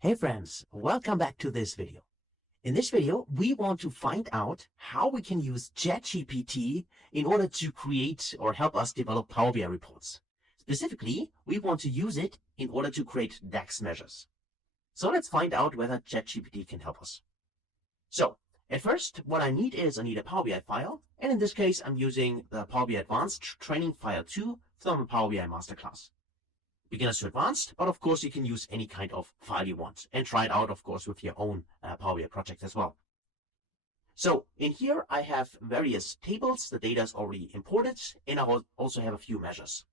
Hey friends, welcome back to this video. In this video, we want to find out how we can use ChatGPT in order to create or help us develop Power BI reports. Specifically, we want to use it in order to create DAX measures. So let's find out whether ChatGPT can help us. So at first, what I need is a Power BI file, and in this case, I'm using the Power BI Advanced Training File 2 from the Power BI Masterclass. Beginners to advanced, but of course you can use any kind of file you want and try it out, of course, with your own Power BI project as well. So in here I have various tables. The data is already imported, and I also have a few measures.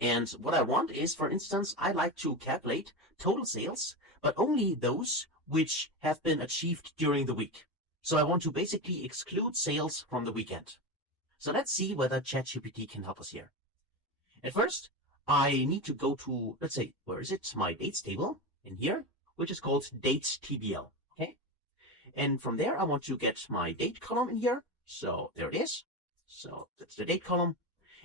And what I want is, for instance, I like to calculate total sales, but only those which have been achieved during the week. So I want to basically exclude sales from the weekend. So let's see whether ChatGPT can help us here. At first, I need to go to, let's say, where is it? My dates table in here, which is called dates TBL. Okay. And from there, I want to get my date column in here. So there it is. So that's the date column.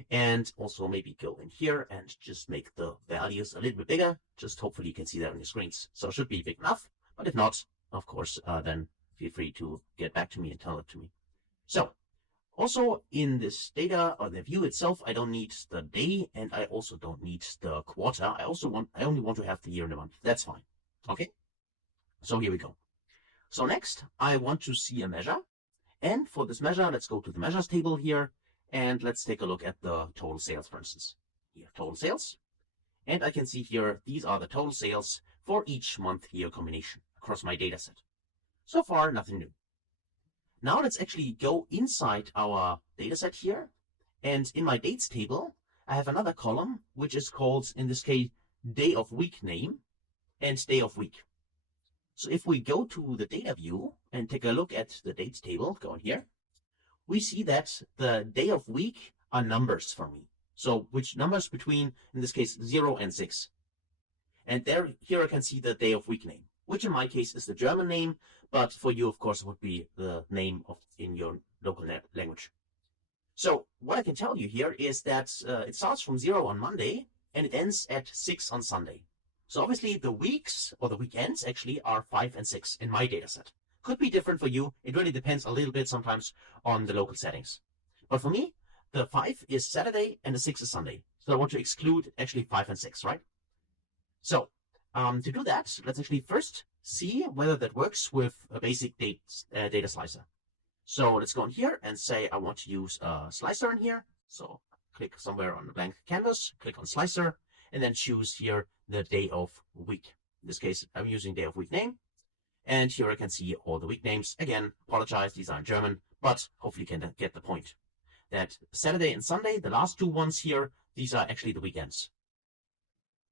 And also maybe go in here and just make the values a little bit bigger. Just hopefully you can see that on your screens. So it should be big enough. But if not, of course, then feel free to get back to me and tell it to me. So also in this data or the view itself, I don't need the day and I also don't need the quarter. I only want to have the year and the month. That's fine. Okay. So here we go. So next I want to see a measure. And for this measure, let's go to the measures table here and let's take a look at the total sales, for instance. Here, total sales. And I can see here, these are the total sales for each month-year combination across my data set. So far, nothing new. Now let's actually go inside our dataset here, and in my dates table, I have another column, which is called, in this case, day of week name and day of week. So if we go to the data view and take a look at the dates table, go in here, we see that the day of week are numbers for me. So which numbers between, in this case, 0 and 6. And here I can see the day of week name, which in my case is the German name, but for you, of course, would be the name in your local language. So what I can tell you here is that it starts from 0 on Monday and it ends at 6 on Sunday. So obviously the weeks or the weekends actually are 5 and 6 in my data set. Could be different for you. It really depends a little bit sometimes on the local settings. But for me, the 5 is Saturday and the 6 is Sunday. So I want to exclude actually 5 and 6, right? So to do that, let's actually first see whether that works with a basic data slicer. So let's go in here and say I want to use a slicer in here. So click somewhere on the blank canvas, click on slicer, and then choose here the day of week. In this case, I'm using day of week name. And here I can see all the week names. Again, apologize, these are in German, but hopefully you can get the point. That Saturday and Sunday, the last two ones here, these are actually the weekends.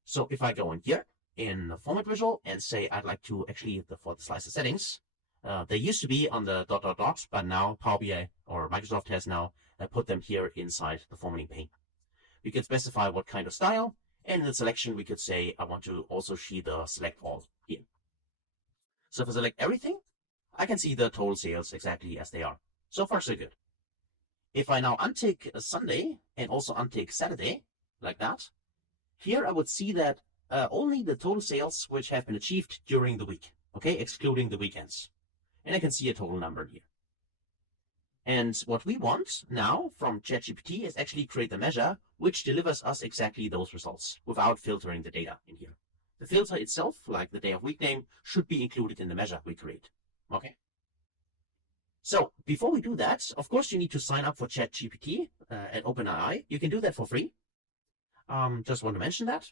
So if I go in here in the format visual and say I'd like to actually, for the slicer settings, they used to be on the ... but now Power BI or Microsoft has now put them here inside the formatting pane. We can specify what kind of style, and in the selection we could say I want to also see the select all here. So if I select everything, I can see the total sales exactly as they are. So far so good. If I now untick Sunday and also untick Saturday, like that, here I would see that only the total sales which have been achieved during the week, okay, excluding the weekends. And I can see a total number here. And what we want now from ChatGPT is actually create the measure which delivers us exactly those results without filtering the data in here. The filter itself, like the day of week name, should be included in the measure we create. Okay. So before we do that, of course, you need to sign up for ChatGPT at OpenAI. You can do that for free. Just want to mention that.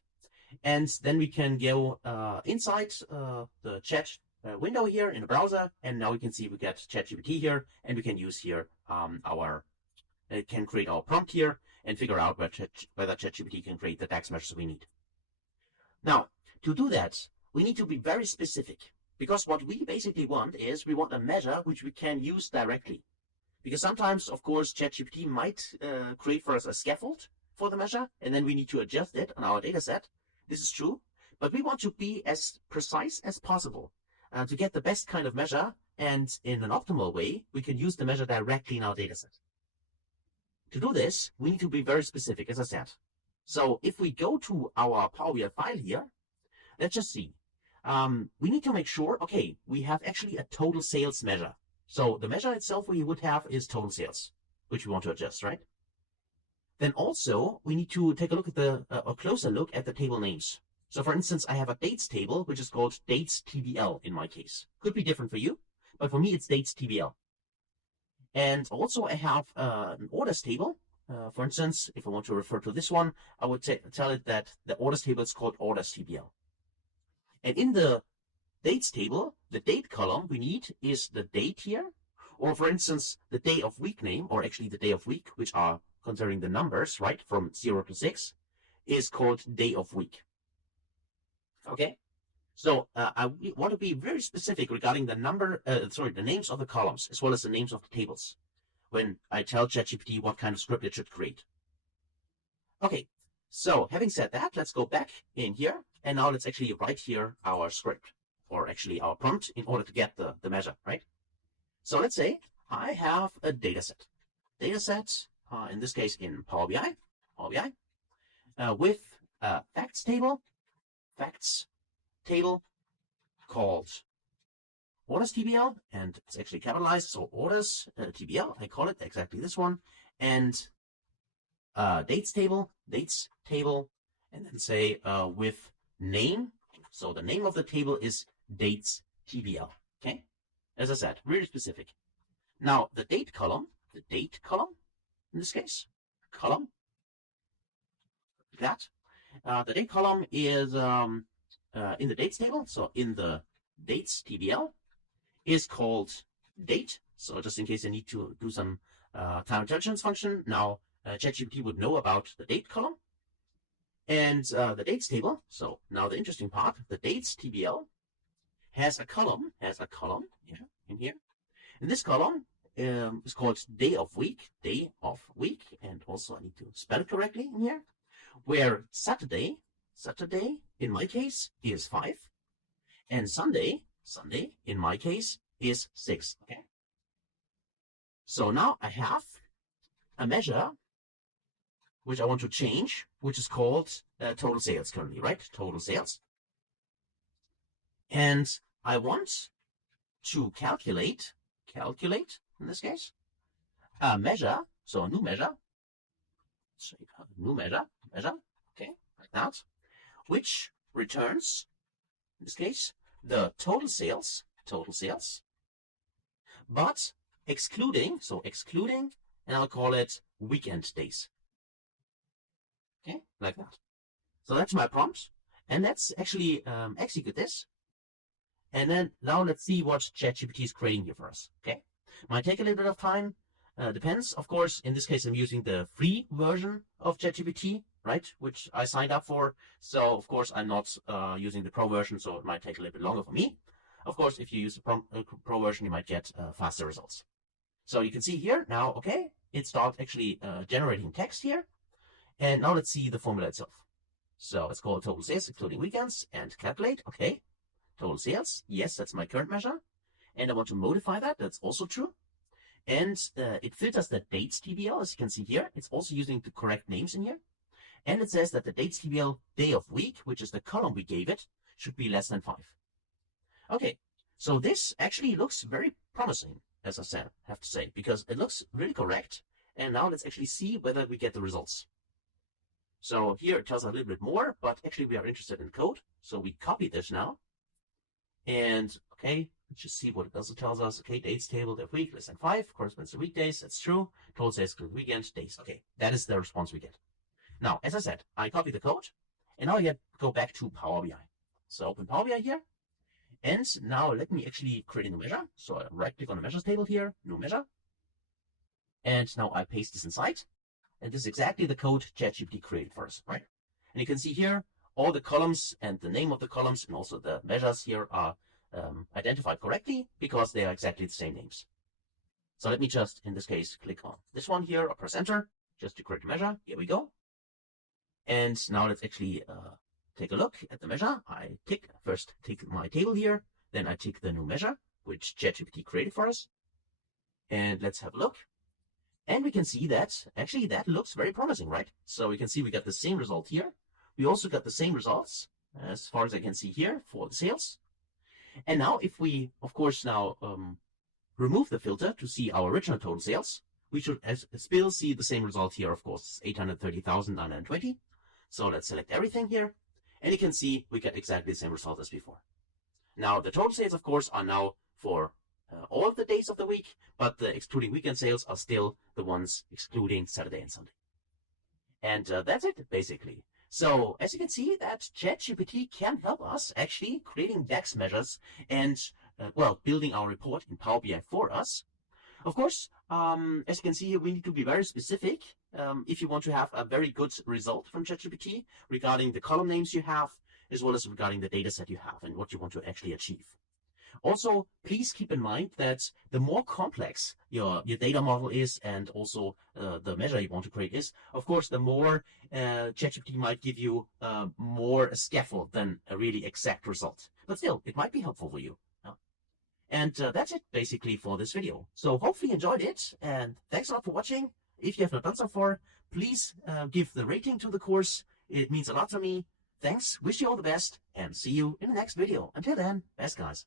And then we can go inside the chat window here in the browser. And now we can see we get ChatGPT here. And we can use here can create our prompt here and figure out whether ChatGPT can create the DAX measures we need. Now, to do that, we need to be very specific. Because what we basically want is we want a measure which we can use directly. Because sometimes, of course, ChatGPT might create for us a scaffold for the measure, and then we need to adjust it on our data set. This is true, but we want to be as precise as possible to get the best kind of measure, and in an optimal way, we can use the measure directly in our data set. To do this, we need to be very specific, as I said. So if we go to our Power BI file here, let's just see. we need to make sure, okay, we have actually a total sales measure. So the measure itself we would have is total sales, which we want to adjust, right? Then also we need to take a look at a closer look at the table names. So for instance, I have a dates table, which is called dates TBL in my case. Could be different for you, but for me it's dates TBL. And also I have an orders table. For instance, if I want to refer to this one, I would tell it that the orders table is called orders TBL. And in the dates table, the date column we need is the date here, or for instance, the day of week name, or actually the day of week, which are considering the numbers, right, from 0 to 6, is called day of week. Okay, so I want to be very specific regarding the the names of the columns, as well as the names of the tables, when I tell ChatGPT what kind of script it should create. Okay, so having said that, let's go back in here, and now let's actually write here our script, or actually our prompt, in order to get the measure, right? So let's say I have a data set. In this case in Power BI, with a facts table called orders TBL, and it's actually capitalized, so orders TBL, I call it exactly this one, and dates table, and then say with name, so the name of the table is dates TBL, okay? As I said, really specific. Now the date column, in this case, the date column is in the dates table, so in the dates TBL, is called date. So just in case I need to do some time intelligence function, now ChatGPT would know about the date column. And the dates table, so now the interesting part, the dates TBL has a column in here. And this column is called day of week, and also I need to spell it correctly in here, where Saturday in my case is 5, and Sunday in my case is 6. Okay. So now I have a measure which I want to change, which is called total sales currently, right? Total sales. And I want to calculate in this case a measure, so a new measure, okay, like that, which returns, in this case, the total sales, but excluding, and I'll call it weekend days. Okay, like that. So that's my prompt, and let's actually execute this. And then now let's see what ChatGPT is creating here for us. Okay, might take a little bit of time. Depends, of course. In this case, I'm using the free version of ChatGPT, right, which I signed up for. So of course, I'm not using the pro version, so it might take a little bit longer for me. Of course, if you use the pro version, you might get faster results. So you can see here now, okay, it starts actually generating text here. And now let's see the formula itself. So it's called total sales, including weekends, and calculate. Okay, total sales. Yes, that's my current measure. And I want to modify that. That's also true. And it filters the dates TBL, as you can see here. It's also using the correct names in here. And it says that the dates TBL day of week, which is the column we gave it, should be less than 5. Okay, so this actually looks very promising, as I said, I have to say, because it looks really correct. And now let's actually see whether we get the results. So here it tells us a little bit more, but actually we are interested in code. So we copy this now. And okay, let's just see what it also tells us. Okay, dates table, day of week, less than 5, corresponds to weekdays. That's true. Total sales, weekend, days. Okay, that is the response we get. Now, as I said, I copy the code, and now I go back to Power BI. So open Power BI here. And now let me actually create a new measure. So I right click on the measures table here, new measure. And now I paste this inside. And this is exactly the code ChatGPT created for us, right? And you can see here, all the columns and the name of the columns and also the measures here are identified correctly because they are exactly the same names. So let me just, in this case, click on this one here or press enter just to create a measure. Here we go. And now let's actually take a look at the measure. I first tick my table here, then I tick the new measure, which ChatGPT created for us. And let's have a look. And we can see that actually that looks very promising, right? So we can see we got the same result here. We also got the same results as far as I can see here, for the sales. And now if we, of course, now remove the filter to see our original total sales, we should still see the same result here, of course, 830,920. So let's select everything here, and you can see we get exactly the same result as before. Now, the total sales, of course, are now for all of the days of the week, but the excluding weekend sales are still the ones excluding Saturday and Sunday. And that's it, basically. So, as you can see, that ChatGPT can help us actually creating DAX measures and, well, building our report in Power BI for us. Of course, as you can see here, we need to be very specific if you want to have a very good result from ChatGPT regarding the column names you have, as well as regarding the data set you have and what you want to actually achieve. Also, please keep in mind that the more complex your data model is, and also the measure you want to create is, of course, the more ChatGPT might give you more a scaffold than a really exact result. But still, it might be helpful for you. And that's it basically for this video. So hopefully you enjoyed it, and thanks a lot for watching. If you have not done so far, please give the rating to the course. It means a lot to me. Thanks, wish you all the best, and see you in the next video. Until then, best guys.